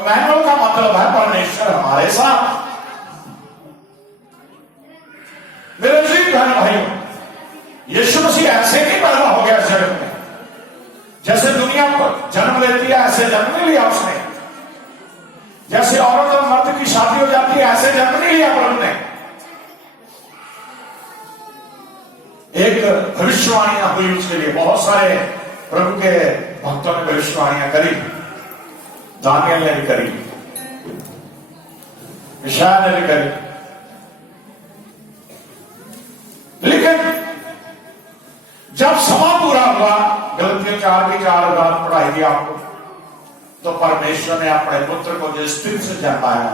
Manual का मतलब है परमेश्वर हमारे साथ। मेरे जी बहन भाइयों, यीशु मसीह ऐसे नहीं पैदा हो गया इस जगत में, जैसे दुनिया पर जन्म लेती है ऐसे जन्म नहीं लिया उसने, जैसे औरत और मर्द की शादी हो जाती है ऐसे जन्म नहीं लिया प्रभु ने। एक भविष्यवाणियां हुई उसके लिए, बहुत सारे प्रभु के भक्तों ने भविष्यवाणियां करी, दानियल ने भी करी, यशायाह ने भी करी, लेकिन जब समय पूरा हुआ, गलतियों 4 की 4 बात पढ़ाई थी आपको, तो परमेश्वर ने अपने पुत्र को जो स्थिति से जन्माया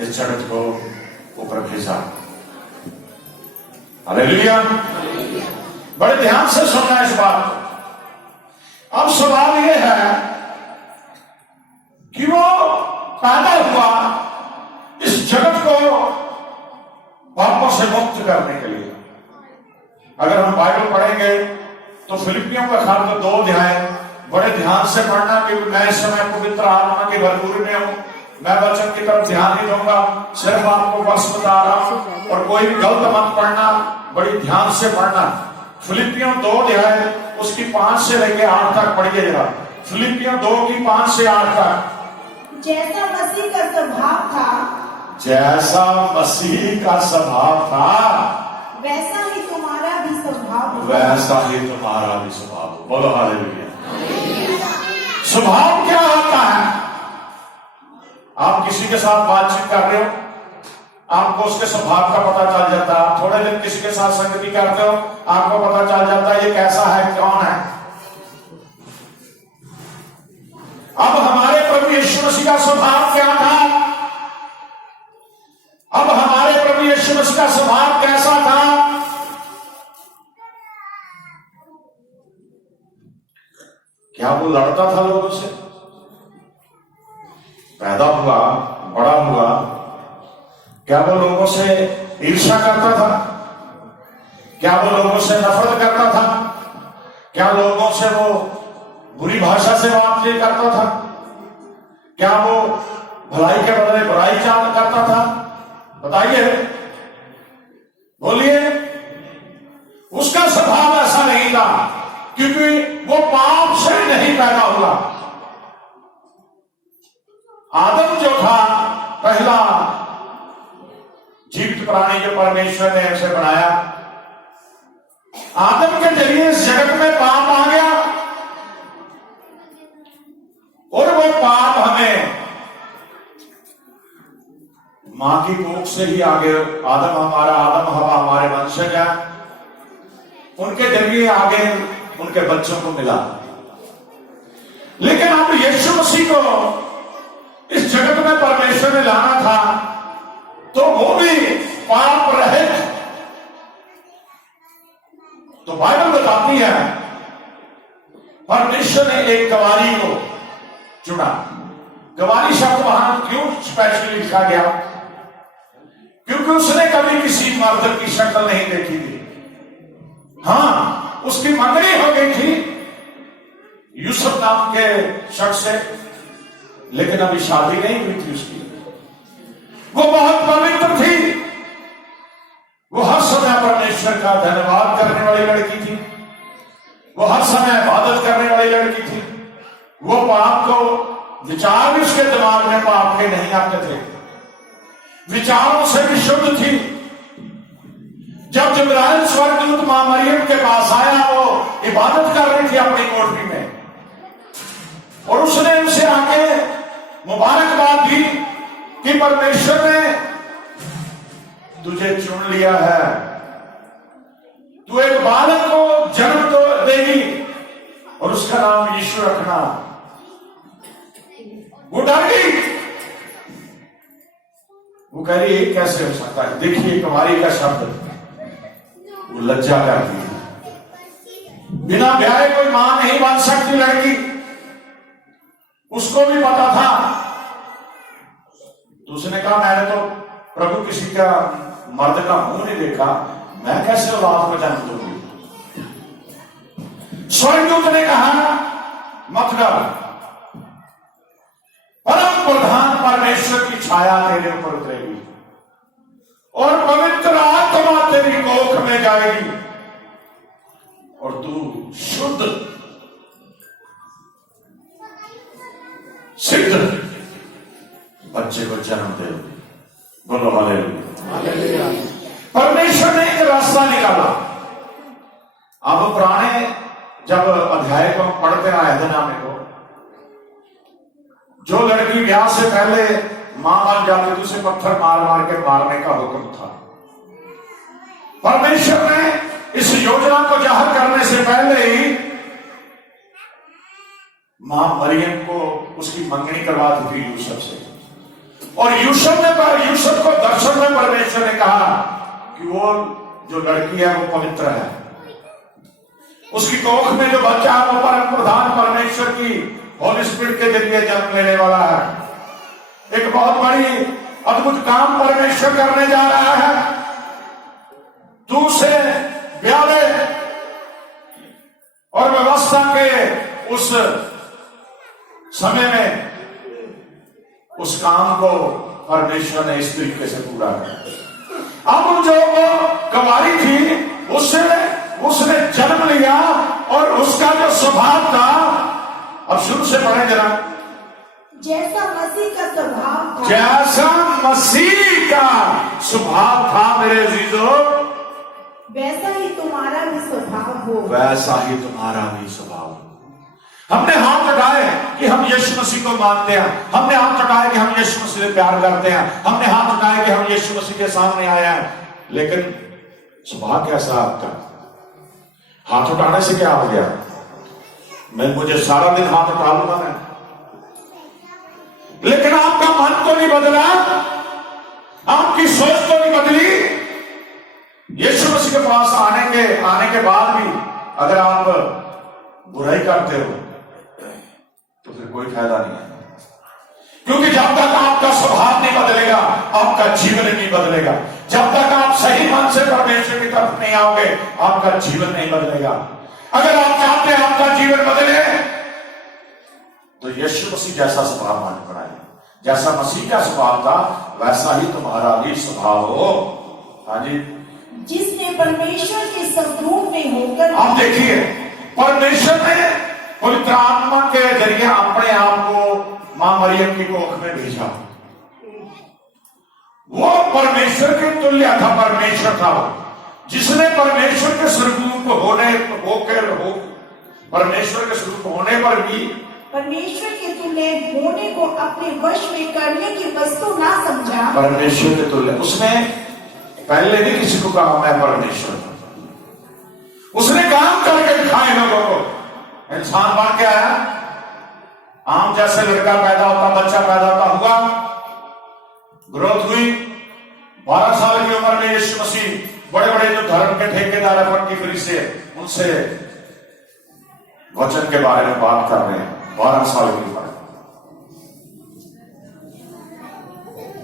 इस जगत को ऊपर भेजा। हालेलुया। बड़े ध्यान से सुनना इस बात को। अब सवाल यह है कि वो पैदा हुआ इस जगत को पापों से मुक्त करने के लिए। अगर हम बाइबल पढ़ेंगे तो फिलिपियों का खाल को 2 अध्याय बड़े ध्यान से पढ़ना, क्योंकि मैं इस समय पवित्र आत्मा की भरपूरी में हूं, मैं वचन की तरफ ध्यान नहीं दूंगा, सिर्फ आपको बस बता रहा हूं, और कोई भी गलत मत पढ़ना, बड़ी ध्यान से पढ़ना। फिलिपियों 2 अध्याय उसकी 5 से लेकर 8 तक पढ़िए जरा। फिलिपियों 2 की 5 से 8 तक। जैसा मसीह का स्वभाव था, जैसा मसीह का स्वभाव था, वैसा ही तुम्हारा भी स्वभाव हो। वैसा ही तुम्हारा भी स्वभाव हो। बोलो हालेलुया। स्वभाव क्या होता है? आप किसी के साथ बातचीत कर रहे हो, आपको उसके स्वभाव का पता चल जाता है। आप थोड़े दिन किसी के साथ संगति करते हो, आपको पता चल जाता है ये कैसा है, कौन है। अब हमारे प्रभु यीशु मसीह का स्वभाव क्या था? अब हमारे प्रभु यीशु मसीह का स्वभाव कैसा था? क्या वो लड़ता था लोगों से? पैदा हुआ, बड़ा हुआ, क्या वो लोगों से ईर्ष्या करता था? क्या वो लोगों से नफरत करता था? क्या लोगों से वो बुरी भाषा से बातचीत करता था? क्या वो भलाई के बदले बुराई चाल करता था? बताइए, बोलिए। उसका स्वभाव ऐसा नहीं था, क्योंकि वो पाप से नहीं पैदा हुआ। आदम जो था पहला जीवित प्राणी जो परमेश्वर ने उसे बनाया, आदम के जरिए इस जगत में पाप आ गया, और वो पाप हमें मां की कोख से ही आगे, आदम हवा हमारे वंशज है, उनके जरिए आगे उनके बच्चों को मिला। लेकिन अब यीशु मसीह को इस जगत में परमेश्वर ने लाना था, तो वो भी पाप रहित। तो बाइबल बताती है परमेश्वर ने एक गवारी को चुना। गवारी शब्द वहां क्यों स्पेशली लिखा गया? क्योंकि उसने कभी किसी मर्द की शक्ल नहीं देखी थी। हाँ, उसकी मंगनी हो गई थी यूसुफ नाम के शख्स से, लेकिन अभी शादी नहीं हुई थी उसकी। वो बहुत पवित्र थी, वो हर समय परमेश्वर का धन्यवाद करने वाली लड़की थी, वो हर समय इबादत करने वाली लड़की थी। वो पाप को, विचार भी उसके दिमाग में पाप के नहीं आते थे, विचारों से भी शुद्ध थी। जब जिब्राइल स्वर्गदूत मां मरियम के पास आया, वो इबादत कर रही थी अपनी कोठरी में, और उसने उनसे आके मुबारकबाद दी कि परमेश्वर ने तुझे चुन लिया है, तू एक बालक को जन्म तो देगी और उसका नाम यीशु रखना। वो डर गई, वो कह रही है कैसे हो सकता है? देखिए कुमारी का शब्द, वो लज्जा करती है। बिना ब्याहे कोई मां नहीं बन सकती लड़की, उसको भी पता था। तो उसने कहा मैंने तो प्रभु किसी का मर्द का मुंह नहीं देखा, मैं कैसे औलाद को जन्म दूंगी? स्वर्गदूत ने कहा मत डर, परम प्रधान परमेश्वर की छाया तेरे ऊपर उतरेगी और पवित्र आत्मा तेरी कोख में जाएगी और तू शुद्ध सिद्ध बच्चे को जन्म दे। बोलो हालेलुया। परमेश्वर ने एक रास्ता निकाला। अब पुराने जब अध्याय को पढ़ते हैं अहदनामे को, जो लड़की ब्याह से पहले मां बन जाती थी उसे पत्थर मार मार के मारने का हुक्म था। परमेश्वर ने इस योजना को जाहिर करने से पहले ही मां मरियम को उसकी मंगनी करवा दी थी यूसुफ से, और यूसुफ को दर्शन में परमेश्वर ने कहा कि वो जो लड़की है वो पवित्र है, उसकी कोख में जो बच्चा है वो परम प्रधान परमेश्वर की होली स्पिरिट के जरिए जन्म लेने वाला है। एक बहुत बड़ी अद्भुत काम परमेश्वर करने जा रहा है। तू उसे ब्याह ले और व्यवस्था के उस समय में उस काम को परमेश्वर ने इस तरीके से पूरा किया। अब जो कुंवारी थी उसने जन्म लिया और उसका जो स्वभाव था, अब शुरू से पढ़े जरा, जैसा मसीह का स्वभाव था, जैसा मसीह का स्वभाव था मेरे अजीजों, वैसा ही तुम्हारा भी स्वभाव हो। वैसा ही तुम्हारा भी स्वभाव हो। हमने हाथ उठाए कि हम यीशु मसीह को मानते हैं, हमने हाथ उठाए कि हम यीशु मसीह से प्यार करते हैं, हमने हाथ उठाए कि हम यीशु मसीह के सामने आए हैं, लेकिन स्वभाव कैसा आपका? हाथ उठाने से क्या हो गया? मुझे सारा दिन हाथ उठा लूंगा मैं, लेकिन आपका मन तो नहीं बदला, आपकी सोच तो नहीं बदली। यीशु मसीह के पास आने के बाद भी अगर आप बुराई करते हो तो फिर कोई फायदा नहीं है, क्योंकि जब तक आपका स्वभाव नहीं बदलेगा आपका जीवन नहीं बदलेगा। जब तक आप सही मन से परमेश्वर की तरफ नहीं आओगे आपका जीवन नहीं बदलेगा। अगर आप चाहते हैं आपका जीवन बदले तो यीशु मसीह जैसा स्वभाव मान बनाए, जैसा मसीह का स्वभाव था वैसा ही तुम्हारा भी स्वभाव हो। हाँ जी, जिसने परमेश्वर के स्वरूप में होकर, आप देखिए परमेश्वर ने पवित्र आत्मा के जरिए अपने आप को मां मरियम की कोख में भेजा। वो परमेश्वर के तुल्य था, परमेश्वर था जिसने परमेश्वर के स्वरूप परमेश्वर के स्वरूप होने पर भी परमेश्वर के तुल्य होने को अपने वश में करने की वस्तु ना समझा। परमेश्वर के तुल्य, उसने पहले भी किसी को कहा मैं परमेश्वर, उसने काम करके दिखाए लोगों को। इंसान बन के आया, आम जैसे लड़का पैदा होता, बच्चा पैदा होता, हुआ, ग्रोथ हुई। 12 साल की उम्र में यीशु मसीह बड़े बड़े जो धर्म के ठेकेदार है पट्टी फरीसी से, उनसे वचन के बारे में बात कर रहे हैं। 12 साल की उम्र,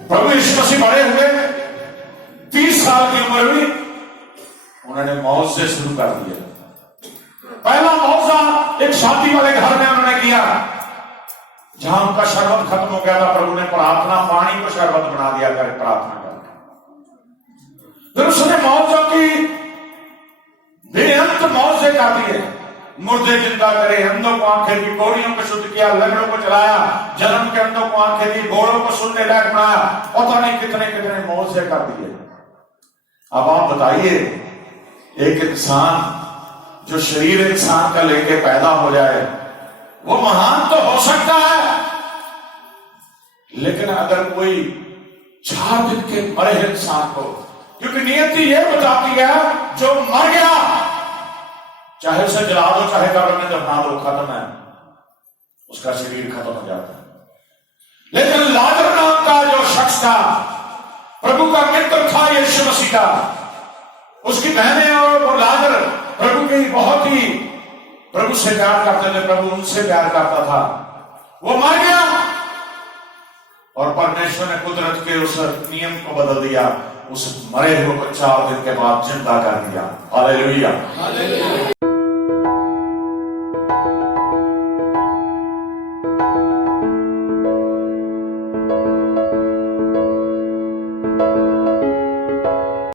प्रभु यीशु मसीह बड़े हुए, 30 साल की उम्र हुई, उन्होंने मौज से शुरू कर दिया। पहला मौजा एक शादी वाले घर में उन्होंने किया, जहां उनका शरबत खत्म हो गया था। प्रभु ने प्रार्थना, पानी को शरबत बना दिया कर प्रार्थना करके। फिर उसने मौजों की बेअंत मौजे कर दिए, मुर्दे जिंदा करे, अंधों को आंखें दी, कोड़ियों को शुद्ध किया, लंगड़ों को चलाया, जन्म के अंधों को आंखें दी, घोड़ों को सुनने लायक बनाया, पता नहीं कितने कितने मौजे कर दिए। अब आप बताइए, एक इंसान जो शरीर इंसान का लेके पैदा हो जाए वो महान तो हो सकता है, लेकिन अगर कोई 4 दिन के मरे इंसान को, क्योंकि नियति यह बताती है जो मर गया चाहे उसे जला दो चाहे कब्र में दफना दो, खत्म है, उसका शरीर खत्म हो जाता है। लेकिन लाजर नाम का जो शख्स था, प्रभु का मित्र था यीशु मसीह का, उसकी बहनें और वो लाजर प्रभु की बहुत ही प्रभु से प्यार करते थे, प्रभु उनसे प्यार करता था, वो मर गया और परमेश्वर ने कुदरत के उस नियम को बदल दिया, उस मरे हुए को 4 दिन के बाद जिंदा कर दिया। हालेलुया।